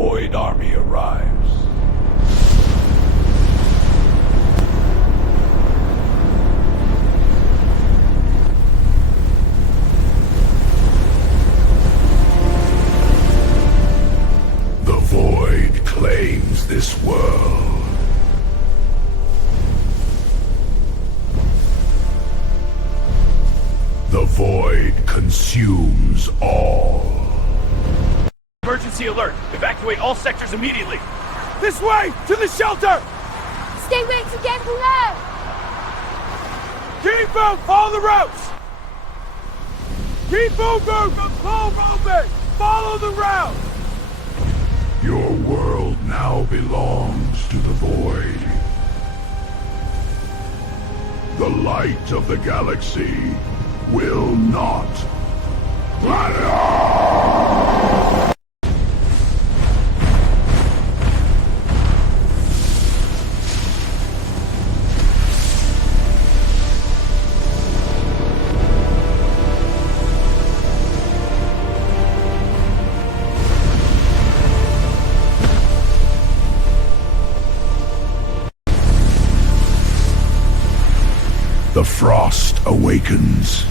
Void Army arrives. The Void claims this world. The Void consumes all. Emergency alert! Evacuate all sectors immediately! This way! To the shelter! Stay ready to get below! Keep moving! Follow the routes! Keep moving! Follow the route! Your world now belongs to the Void. The light of the galaxy will not run out! The frost awakens.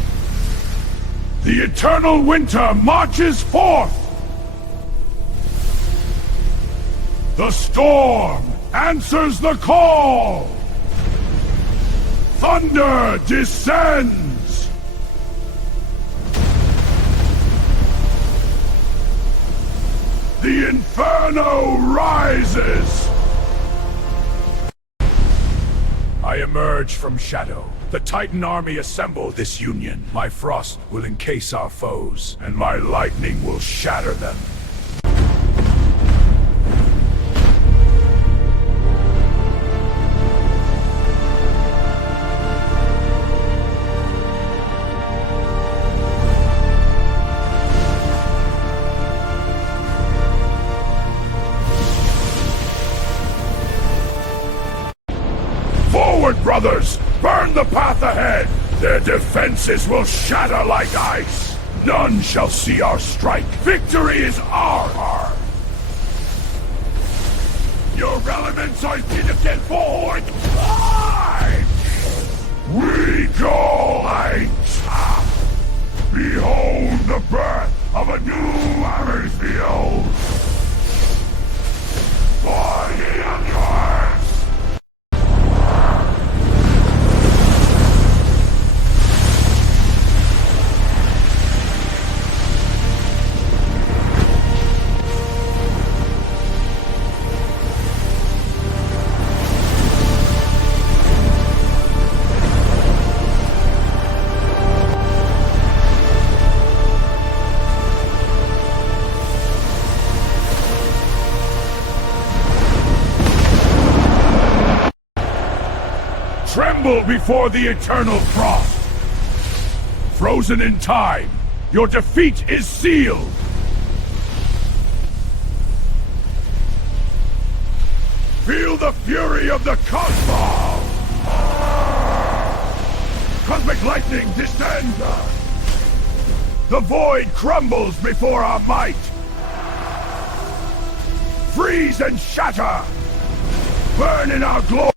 The eternal winter marches forth! The storm answers the call! Thunder descends! The inferno rises! I emerge from shadow. The Titan army assemble this union. My frost will encase our foes, and my lightning will shatter them. Forward, brothers! Burn the path ahead! Their defenses will shatter like ice! None shall see our strike! Victory is ours! Your elements are get forward! Light! We go light! Behold the birth of a new Hammersfield! Body of yours! Tremble before the eternal frost! Frozen in time, your defeat is sealed! Feel the fury of the cosmos! Cosmic lightning descend! The void crumbles before our might! Freeze and shatter! Burn in our glory!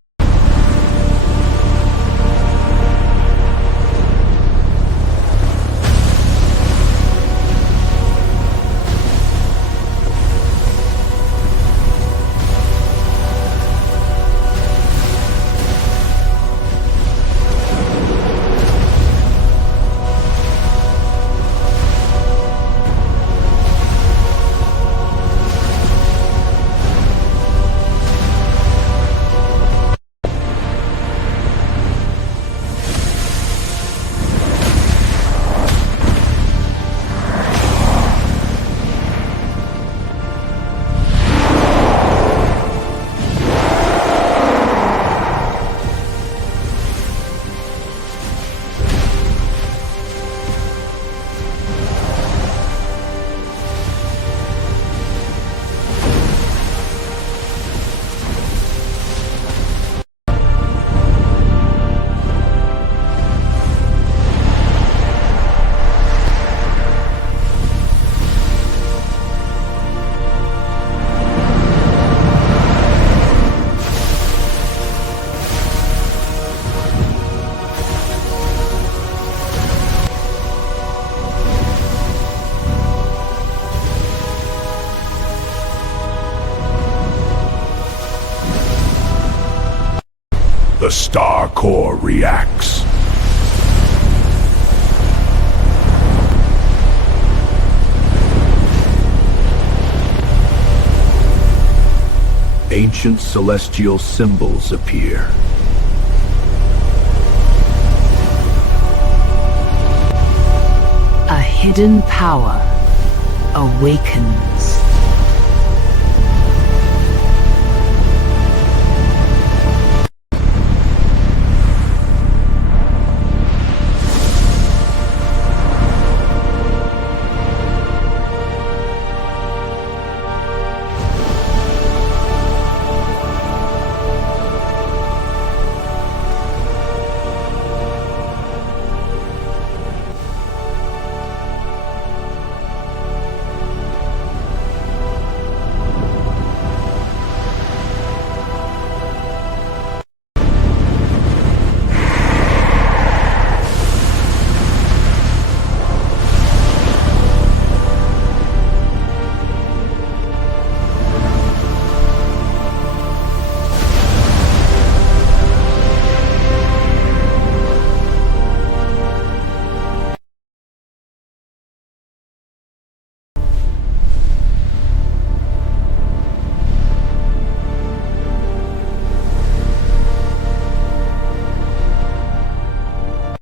star core reacts. Ancient celestial symbols appear. A hidden power awakens.